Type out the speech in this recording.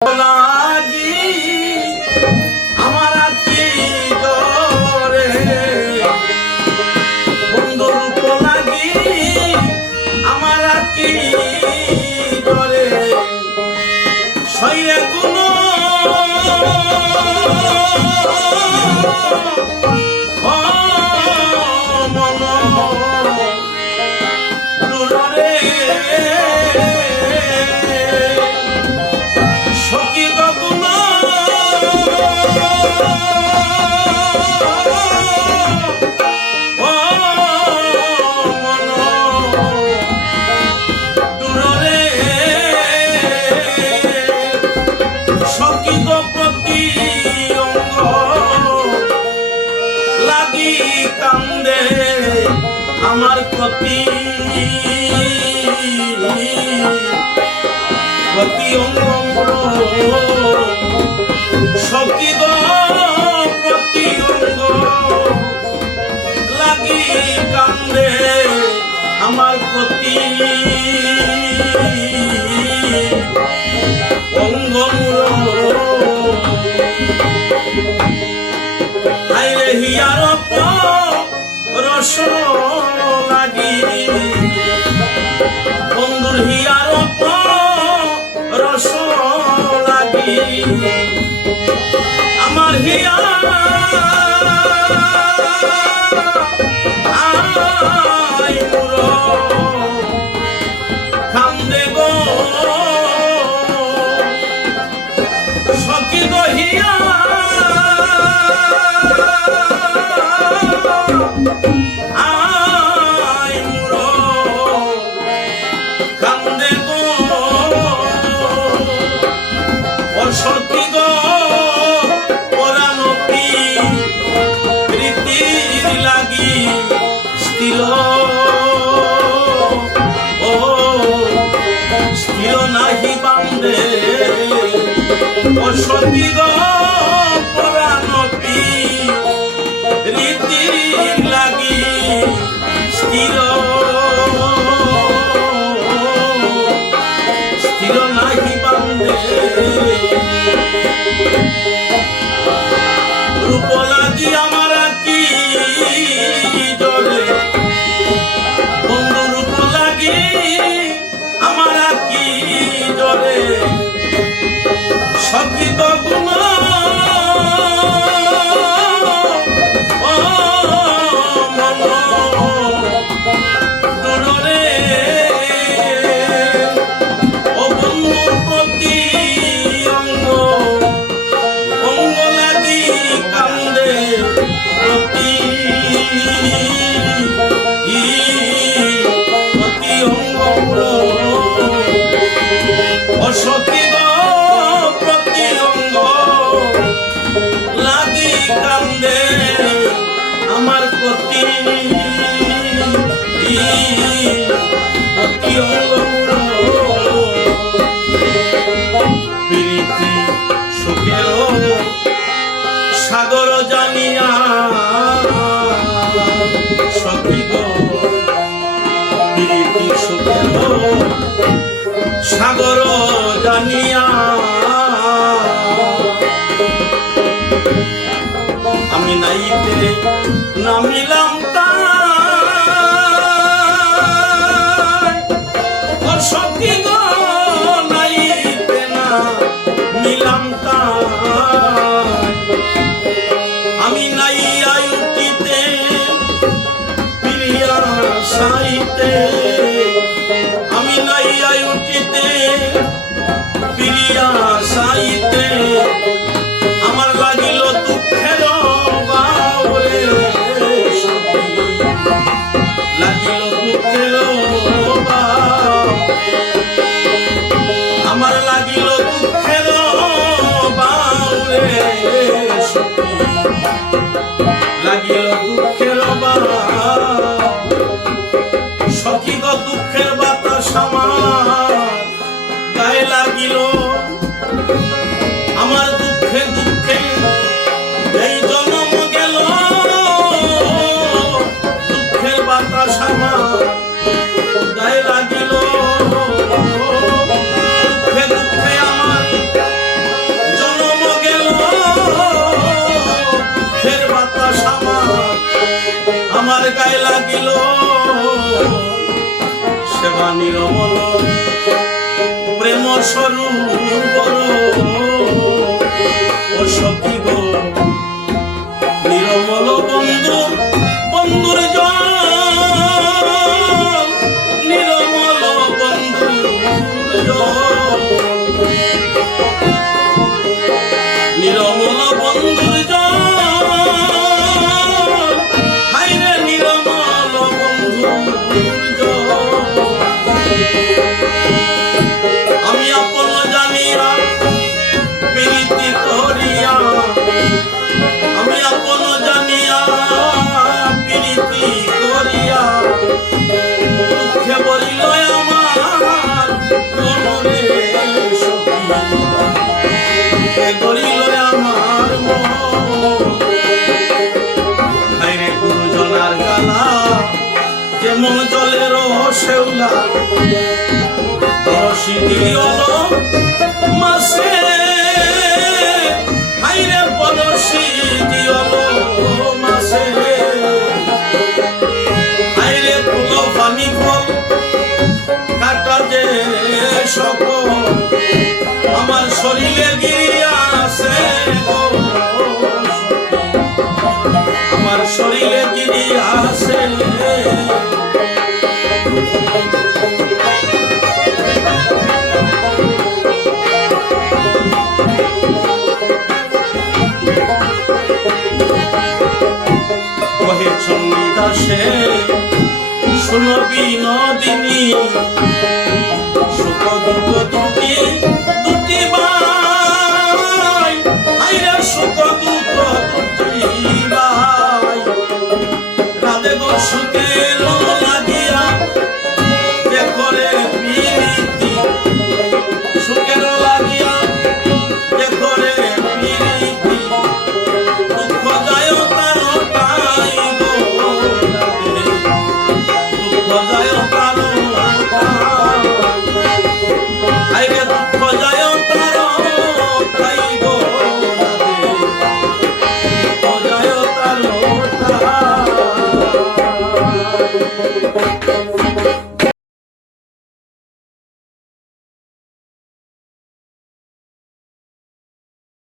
লাগি আমার কি ডরে বন্ধুর লাগি আমার কি ডরে সইরে গুণ মন ডরে কান্দে আমার প্রতি অঙ্গ সখী গো প্রতি অঙ্গ লাগি কান্দে আমার প্রতি অঙ্গ আইরে হিয়ার রস লাগি বন্ধুর হিয়ার রস লাগি আমার হিয়া কান্দে গো সখী গো হিয়া সখী গো পরানতি প্রীতির লাগি স্থির ও স্থির নাহি বান্ধে ও সখী গো পরানতি প্রীতির লাগি স্থির স্থির নাহি বান্ধে রূপ লাগি আমার কি ডরে বন্ধু রূপ লাগি আমার কি ডরে সখী তো গুণ সখী গো প্রতি অঙ্গ লাগি কান্দে আমার প্রতি অঙ্গ প্রীতি সুখের সাগর জানিয়া সখী গো প্রীতি সুখের সাগর জানিয়া আমি নাইতে নামিলাম তাই সখী গো নাইতে না মিলাম তাই আমি নাই আয়ুটিতে প্রিয়া সাইতে আমি নাই আয়ুটিতে প্রিয়া সাইতে আমার লাগিল দুঃখের বাউরে লাগিল দুঃখের আমার লাগিল দুঃখের বাউরে লাগিল দুঃখের সখী গো দুঃখের বাতাস আমার গায়ে লাগিল আমার দুঃখে দুঃখে এই জন্ম গেল দুঃখের বাতাস আমার গায়ে লাগিল দুঃখে দুঃখে আমার গায়ে লাগিল সেবা নিরমল প্রেম স্বরূপ ও সখী গো নিরমল বন্ধু বন্ধুর জল নিরমল বন্ধুর জল নিরমল বন্ধুর জল হাইরে নিরমল বন্ধুর জল আমি আপন জানিয়া প্রীতি করিয়া আমি আপন জানিয়া প্রীতি করিয়া দুঃখে বলিল আমার মনরে সখী দুঃখে করিল আমার মন হায়রে গুরুজনার গালা যেমন জলের শেওলা রশি দিল মাসে হাইরে পরশি দিল মাসে হাইরে ফুল পানি ফল কাটা যে সকল আমার শরীরে গিরিয়াছে আমার শরীরে গিরিয়াছে কহে চণ্ডীদাসে শুনবি নদিনী সুখ দুঃখ দুটি